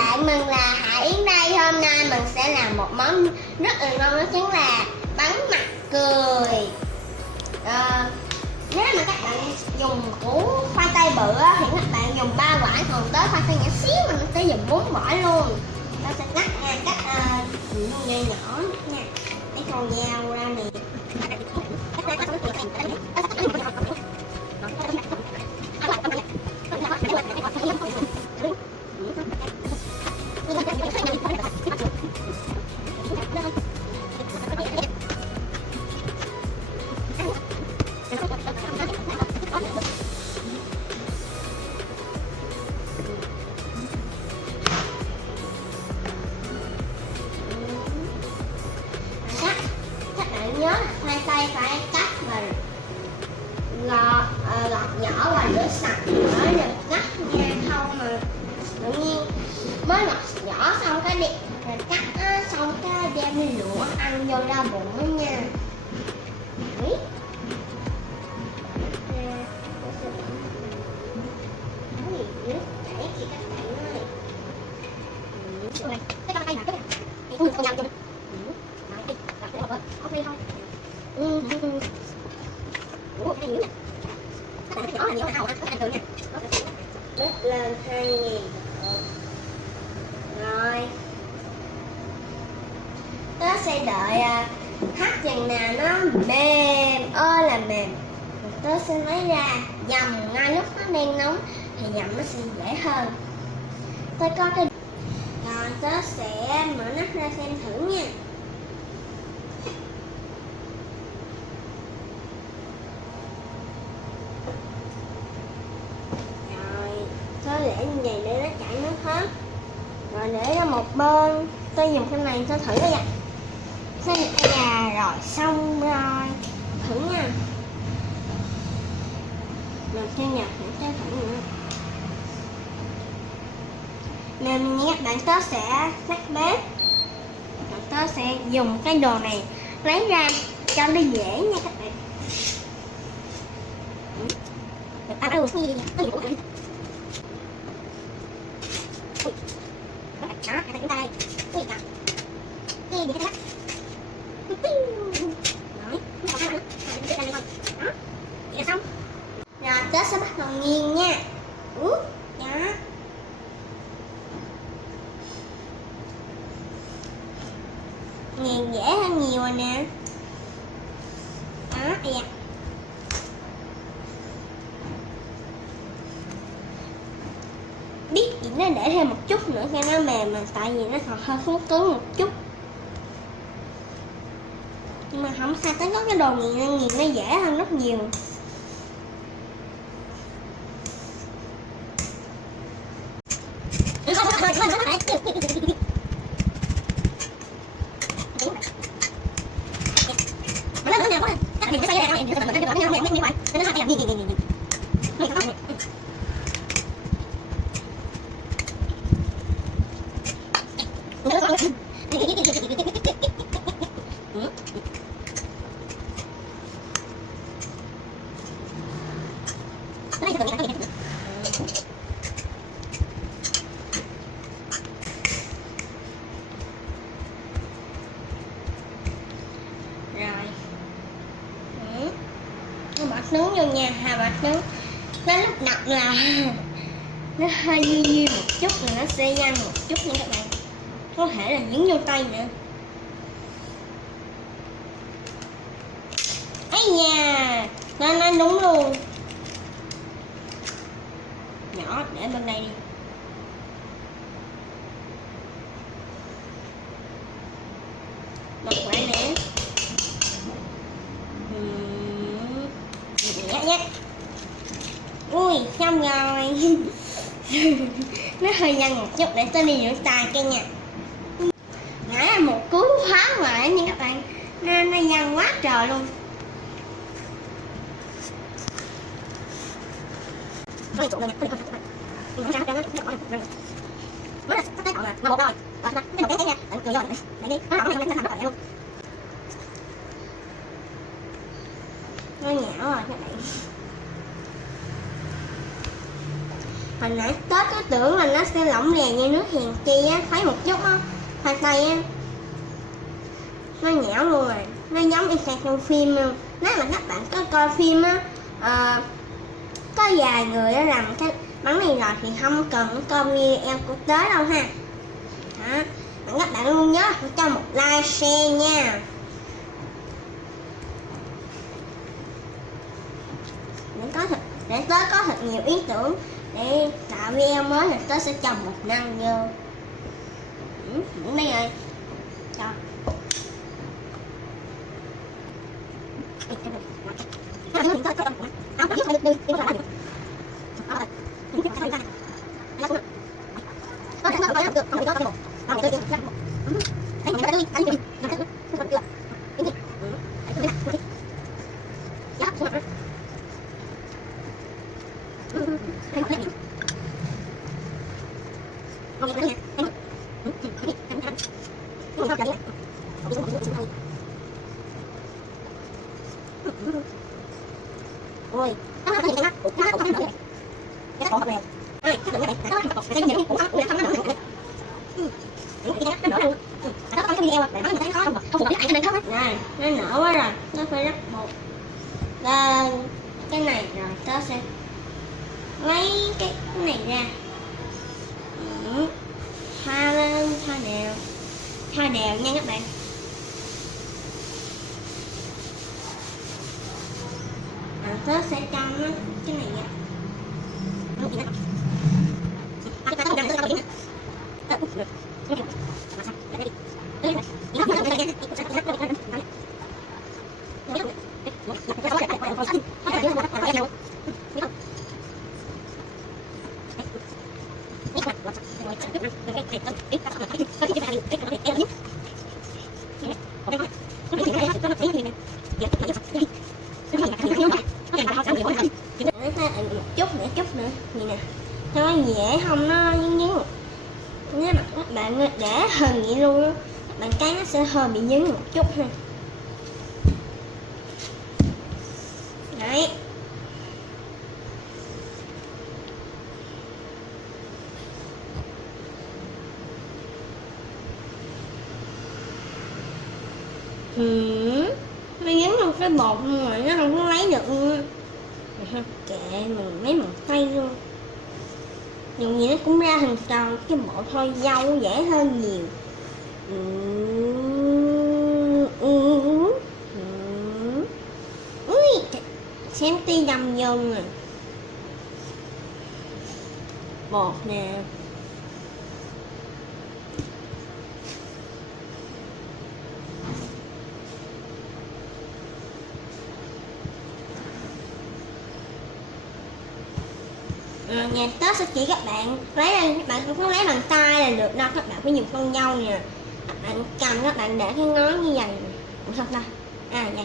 bạn, mình là Hải Yến đây. Hôm nay mình sẽ làm một món rất là ngon, đó chính là bánh mặt cười. Nếu mà các bạn dùng củ khoai tây bự thì các bạn dùng 3 quả, còn tới khoai tây nhỏ xíu mình sẽ dùng 4 quả luôn. Nó sẽ cắt nhỏ nhỏ nha, cái con dao ra nè. Nhớ là khoai tây phải cắt và lọt nhỏ và rửa sạch mới được cắt nha, không mà tự nhiên mới lọt nhỏ xong cái rồi cắt xong cái đem đi luộc ăn vô đau bụng đó nha. Đấy. Chảy chị các bạn ơi. Cái con tay nào cái con dao chưa? Không đi thôi. Ủa, cái này các bạn nhỏ là nhiều hay không á? Các bạn thường nha. Bếp lên 2.000 độ. Rồi. Tớ sẽ đợi thắt chừng nào nó mềm ơi là mềm. Tớ sẽ lấy ra dầm ngay lúc nó đang nóng thì dầm nó sẽ dễ hơn. Tớ có cái rồi tớ sẽ mở nắp ra xem thử nha. Tớ để như vậy để nó chảy nước hết. Rồi để ra một bên. Tôi dùng cái này tôi thử nha. Rồi xong rồi. Thử nha. Rồi cho nhập những cái thử nữa. Nên nha các bạn, tớ sẽ tắt bếp. Rồi tớ sẽ dùng cái đồ này lấy ra cho nó dễ nha các bạn. Đó, chúng ta đây. Ui trời. Cái gì cái đó. Rồi, không còn nữa. Đây này không. Đó. Vậy là xong. Rồi, tớ sẽ bắt đầu nghiền nha. Đó. Nghiền dễ hơn nhiều rồi nè. Đó, vậy à. Biết chỉ nó để thêm một chút nữa cho nó mềm, mà tại vì nó còn hơi khô cứng một chút, nhưng mà không sao, tới lúc cái đồ nghiền nó dễ hơn rất nhiều. Bật nướng vô nha, bật nướng đến lúc đặt là nó hơi dư một chút rồi nó sẽ nhanh một chút nha các bạn, có thể là nhúng vô tay nữa. Ấy nha, nó đúng luôn. Nhỏ để bên đây đi. Một quả nữa. Nhé. Ui, xong rồi. Nó hơi nhanh một chút, để tôi đi rửa tay cái nha. Nãy là một cú thoáng lại nha các bạn, nên nó nhanh quá trời luôn. Nó nhỏ rồi các bạn. hồi nãy Tết cứ tưởng là nó sẽ lỏng lẻo như nước hèn chi á, thấy một chút á, khoai tây á, nó nhão luôn rồi, nó giống y chang trong phim luôn. Nếu mà các bạn có coi phim á, có vài người đã làm cái bánh này rồi thì không cần coi video của Tết đâu ha. Đó, các bạn luôn nhớ cho một like share nha. Để Tết có thật nhiều ý tưởng để tạo video mới thì Tết sẽ trồng một năm vô. Đúng đây rồi. Cho. Ôi, này, nó nở quá rồi, nó phải rắc bột lên cái này rồi tớ sẽ lấy cái này ra, thoa lên, thoa đều nha các bạn. Tớ sẽ cho nó cái này nha. Chút nữa gì nè, cho nó dễ không nó nhứng. Nếu mà các bạn để hơn vậy luôn á, các bạn cái nó sẽ hơi bị nhứng một chút ha. Đấy. Nó nhấn vào cái bột luôn rồi, nó không có lấy được luôn. Kệ mình mấy bàn tay luôn. Dùng gì nó cũng ra hình tròn cái bộ thôi, dâu dễ hơn nhiều. Ui, xem ti đầm vô nè. Bột nè. Nhà tớ sẽ chỉ các bạn lấy, các bạn không có lấy bàn tay là được đâu, các bạn phải dùng con dâu nè. Các bạn cầm, các bạn để cái ngón như vậy. Ủa sao ta? À vậy.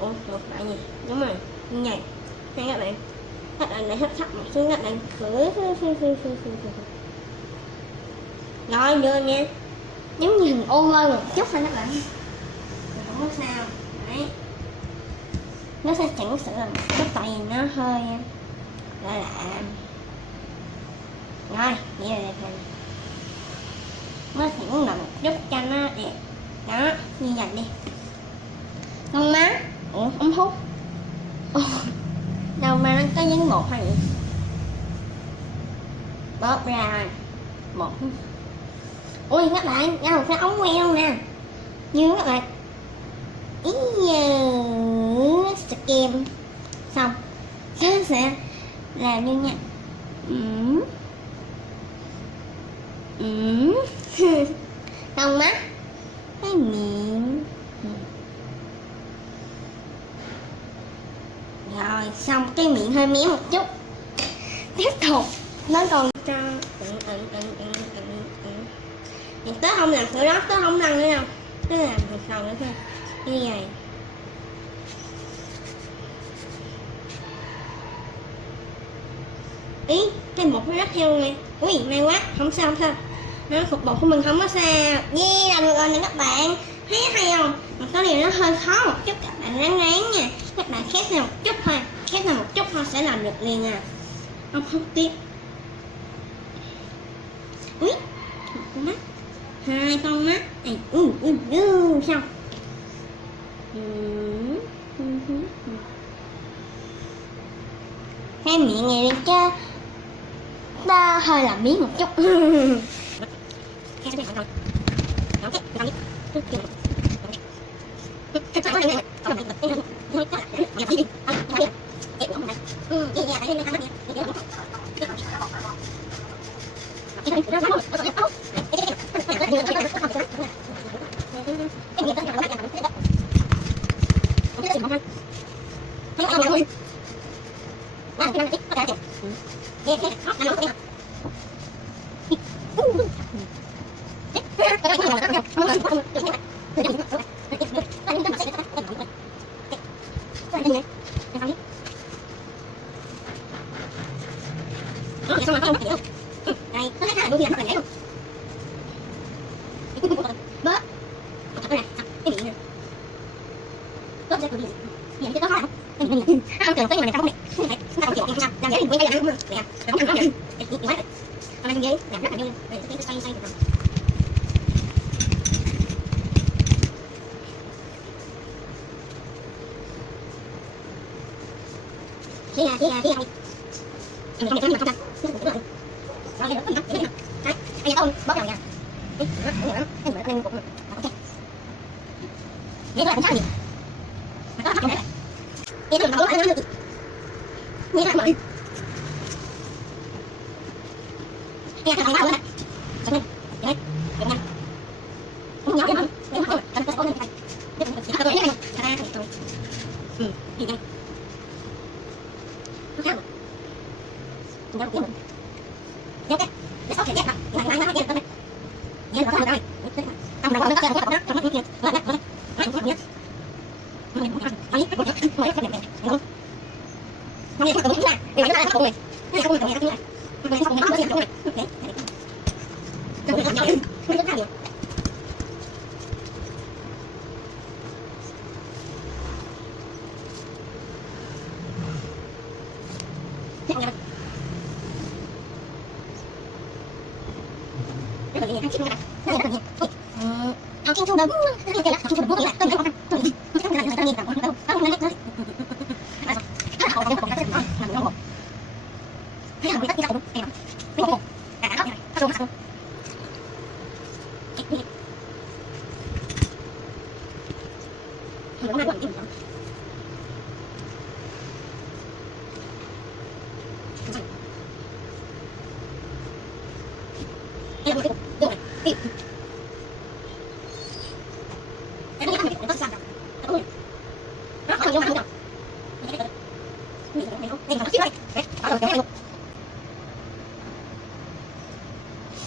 Ủa ngược lại gì? Đúng rồi, như vậy. Đây các bạn. Các bạn để thấp một xuống, các bạn khử. Rồi vô nha. Giống như hình ô lôi một chút thôi các bạn. Không có sao. Đấy. Nó sẽ chẳng sự là một chút tại vì nó hơi gọi là rồi vậy là đẹp rồi, nó thẳng là một chút cho nó đẹp đó, như vậy đi. Con má, ủa ống hút đâu mà nó có dính bột hay vậy, bóp ra rồi bột. Ui các bạn, ra một cái ống que luôn nè, như các bạn ý skim xong nó sẽ làm như nha. Con mắt, cái miệng. Rồi xong cái miệng hơi méo một chút. Tiếp tục nó còn cho tớ không làm sữa đó, tớ không nâng nữa đâu, tớ làm một phần nữa thôi như vậy. Ý, cái bột nó rất heo này. Ui, may quá, không sao. Nó cục bột của mình không có sao. Yeah, làm được rồi nè các bạn. Thấy hay không? Mà có điều nó hơi khó một chút, các bạn ráng nha. Các bạn khép ra một chút thôi, sẽ làm được liền à. ông không tiếp. Úi, một con mắt, hai con mắt, xong. Hai miệng này đi cho ta hơi làm miếng một chút.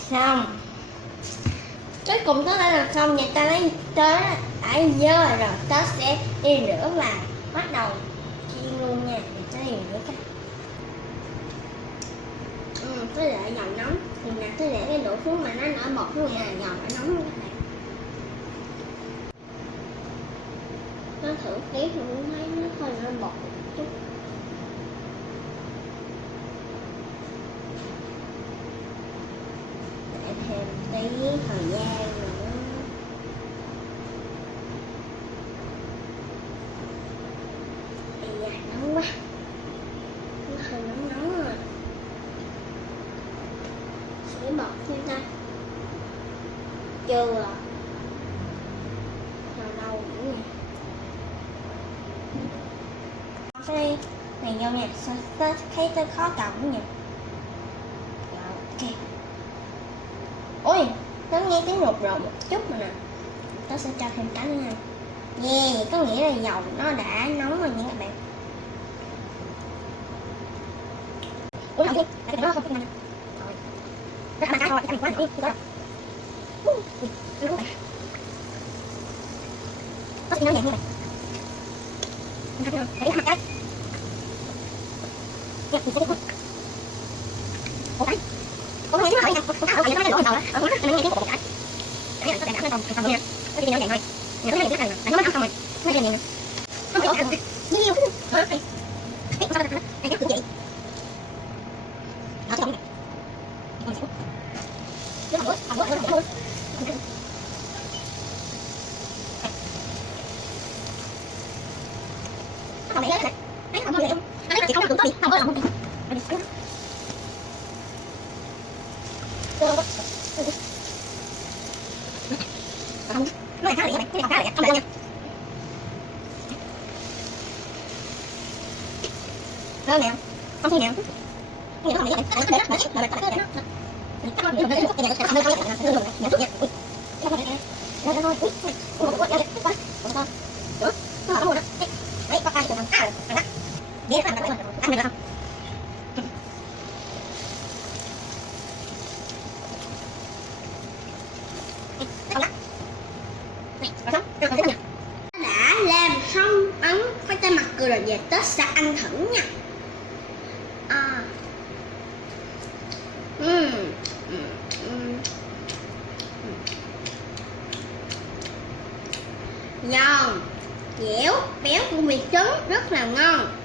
Xong. Cuối cùng tớ đã làm xong và ta lấy tớ đã dơ rồi, tớ sẽ đi rửa và bắt đầu chiên luôn nha. Thì tớ đi rửa cái tớ để dầu nóng thì là tớ để cái đổ xuống mà nó nổi bọt luôn nha, dầu nó nóng luôn các bạn. Tớ thử tí thì cũng thấy nó hơi nổi bọt một chút. Để thêm tí thời gian nữa. Bây giờ nóng quá, nó hơi nóng rồi. Sữa bọt xem ta. Chưa à. Nào đâu nữa nè. Cái này vô nè, sao tớ thấy tớ khó cầm nhỉ. Rồi, ok. Ôi, tớ nghe tiếng rụt rột một chút mà nè. Tớ sẽ cho thêm cái nữa nha. Yeah, có nghĩa là dầu nó đã nóng rồi nha các bạn. Ủa không, tại nó không nè. Rồi. Rất là cái thôi, cái này quá nữa đi. Có gì nói vậy nha bạn. Để hai cái. Dạ, mình sẽ đi. Ủa cái. Ủa cái nó hỏi nha. Ủa cái nó lỗ đầu đó. Ủa nó nghe tiếng của một cái. Cái này nó đang còn nha. Cái gì nói vậy thôi. Nhà nó này nó nóng xong rồi. Nó lên nè. Không có ăn. Nhiều. Hả? Cái sao đây nó vậy. chị không làm tốt đi, không có làm không. Không, nó là khá là vậy, cái này khá là vậy, không được nha. Thôi nè, không thấy nè. Cái này nó không để nó mà nó để nó. Đã làm xong ấn khoai tây mặt cười rồi, về Tết sẽ ăn thử nha. Giòn, dẻo, béo của mì trứng rất là ngon.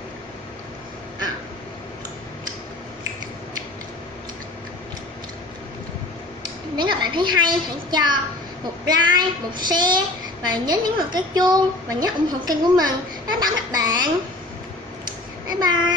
Nếu các bạn thấy hay, hãy cho một like, một share và nhớ nhấn vào cái chuông và nhớ ủng hộ kênh của mình. Bye bye các bạn. Bye bye.